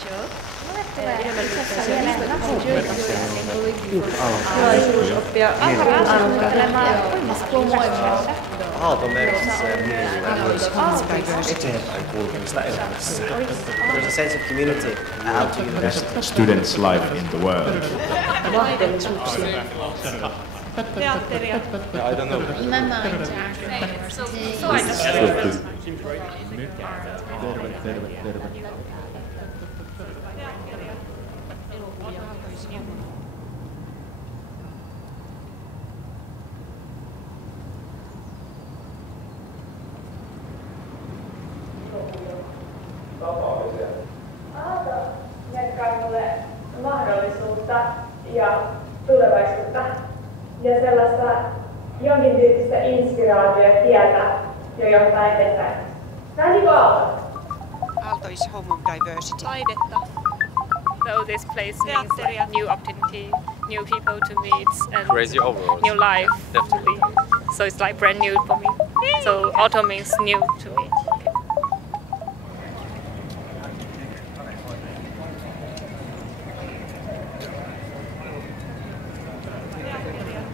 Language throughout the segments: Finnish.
show. Tilaisuus oppia Aalto merkitsee eteenpäin kulkemista elämässä. There's a sense of community at Aalto University. Students' life in the world. mahdollisuuksia. Teatteria. I don't know. Aalto merkkaa mulle mahdollisuutta ja tulevaisuutta ja sellaista jonkin tyyppistä inspiraatiotietä, jo johtaa eteenpäin. Vähän niin kuin Aalto. Aalto is home of diversity. Taidetta. So this place means like new opportunity, new people to meet, and Crazy overalls. new life to Definitely. live. So it's like brand new for me. So auto means new to me.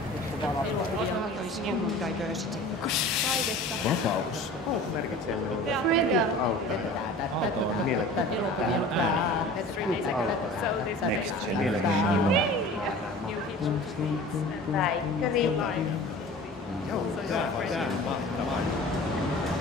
Aalto is home of diversity. Vapaus. Freedom. Aalto on mielekästä. So this Next is generation. new people to meet, and Väikköri. new life. So it's brand new.